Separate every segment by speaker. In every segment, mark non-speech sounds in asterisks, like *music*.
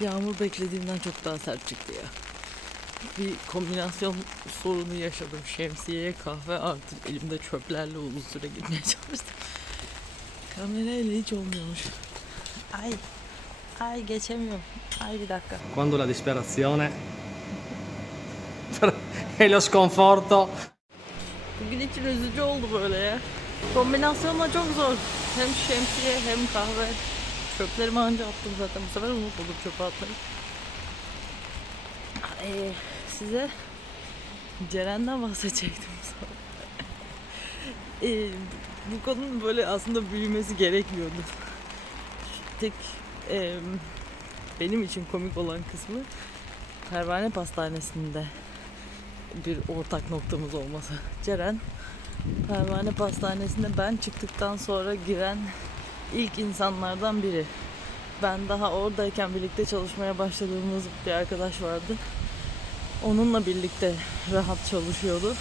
Speaker 1: Yağmur beklediğimden çok daha sert çıktı ya. Bir kombinasyon sorunu yaşadım. Şemsiyeye kahve artı elimde çöplerle uzun süre gitmeye çalıştım. Kamerayla hiç olmuyormuş. Ay. Ay geçemiyorum. Ay bir dakika.
Speaker 2: Quando la disperazione *laughs* e lo sconforto
Speaker 1: Bugün için üzücü oldu böyle ya. Kombinasyonla çok zor. Hem şemsiye hem kahve. Çöplerimi anca attım zaten. Bu sefer unutmadım çöpe atmayı. Ee, size Ceren'den bahsedecektim. *laughs* Ee, bu konunun böyle aslında büyümesi gerekmiyordu. Tek e, benim için komik olan kısmı Pervane Pastanesi'nde bir ortak noktamız olması. Ceren Pervane Pastanesi'nde ben çıktıktan sonra giren ilk insanlardan biri. Ben daha oradayken birlikte çalışmaya başladığımız bir arkadaş vardı. Onunla birlikte rahat çalışıyordu.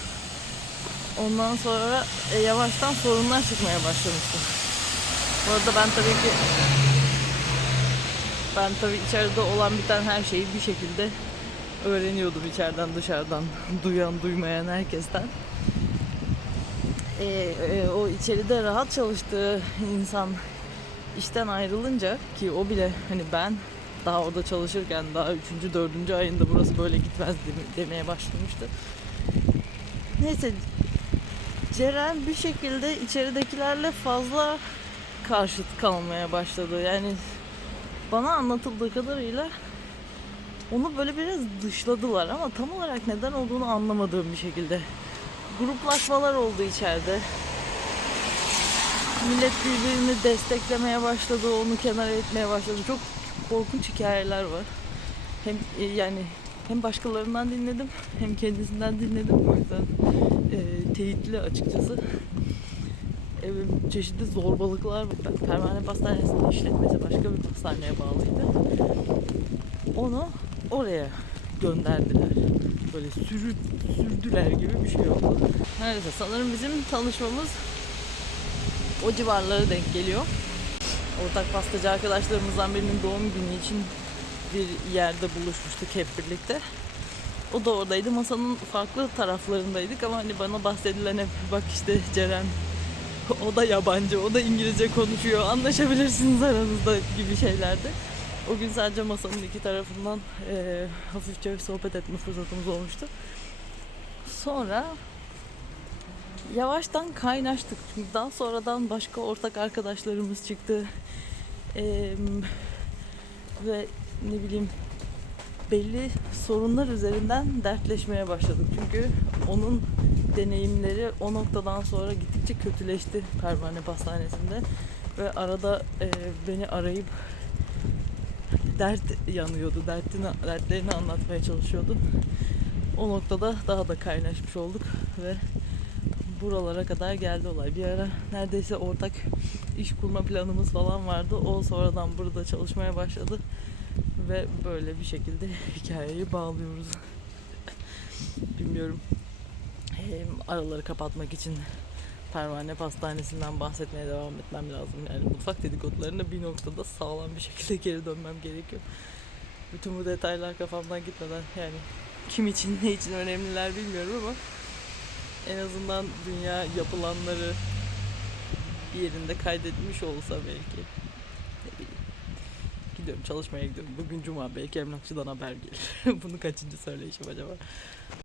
Speaker 1: Ondan sonra e, yavaştan sorunlar çıkmaya başlamıştı. Bu arada ben tabii ki ben tabii içeride olan biten her şeyi bir şekilde öğreniyordum içeriden dışarıdan *laughs* duyan duymayan herkesten. Ee, e, o içeride rahat çalıştığı insan işten ayrılınca ki o bile hani ben daha orada çalışırken daha 3. 4. ayında burası böyle gitmez deme- demeye başlamıştı. Neyse Ceren bir şekilde içeridekilerle fazla karşıt kalmaya başladı. Yani bana anlatıldığı kadarıyla onu böyle biraz dışladılar ama tam olarak neden olduğunu anlamadığım bir şekilde. Gruplaşmalar oldu içeride. Millet birbirini desteklemeye başladı, onu kenara etmeye başladı. Çok korkunç hikayeler var. Hem e, yani hem başkalarından dinledim hem kendisinden dinledim. O yüzden e, teyitli açıkçası. E, çeşitli zorbalıklar. Pervane Pastanesi'nin işletmesi başka bir pastaneye bağlıydı onu oraya gönderdiler. Böyle sürü, sürdüler gibi bir şey oldu. Neyse sanırım bizim tanışmamız o civarlara denk geliyor. Ortak pastacı arkadaşlarımızdan birinin doğum günü için bir yerde buluşmuştuk hep birlikte. O da oradaydı. Masanın farklı taraflarındaydık ama hani bana bahsedilen hep bak işte Ceren o da yabancı, o da İngilizce konuşuyor, anlaşabilirsiniz aranızda gibi şeylerdi. O gün sadece masanın iki tarafından eee hafifçe sohbet etme fırsatımız olmuştu. Sonra yavaştan kaynaştık. Daha sonradan başka ortak arkadaşlarımız çıktı. Eee, ve ne bileyim belli sorunlar üzerinden dertleşmeye başladık. Çünkü onun deneyimleri o noktadan sonra gittikçe kötüleşti Pervane Pastanesi'nde. Ve arada eee, beni arayıp dert yanıyordu. Dertini, dertlerini anlatmaya çalışıyordu. O noktada daha da kaynaşmış olduk ve buralara kadar geldi olay. Bir ara neredeyse ortak iş kurma planımız falan vardı. O sonradan burada çalışmaya başladı ve böyle bir şekilde *laughs* hikayeyi bağlıyoruz. *laughs* Bilmiyorum. Hem araları kapatmak için Pervane Pastanesi'nden bahsetmeye devam etmem lazım. Yani mutfak dedikodularına bir noktada sağlam bir şekilde *laughs* geri dönmem gerekiyor. Bütün bu detaylar kafamdan gitmeden yani kim için ne için önemliler bilmiyorum ama en azından dünya yapılanları bir yerinde kaydedilmiş olsa belki. Ne bileyim. Gidiyorum çalışmaya gidiyorum. Bugün cuma belki emlakçıdan haber gelir. *laughs* Bunu kaçıncı söyleyişim acaba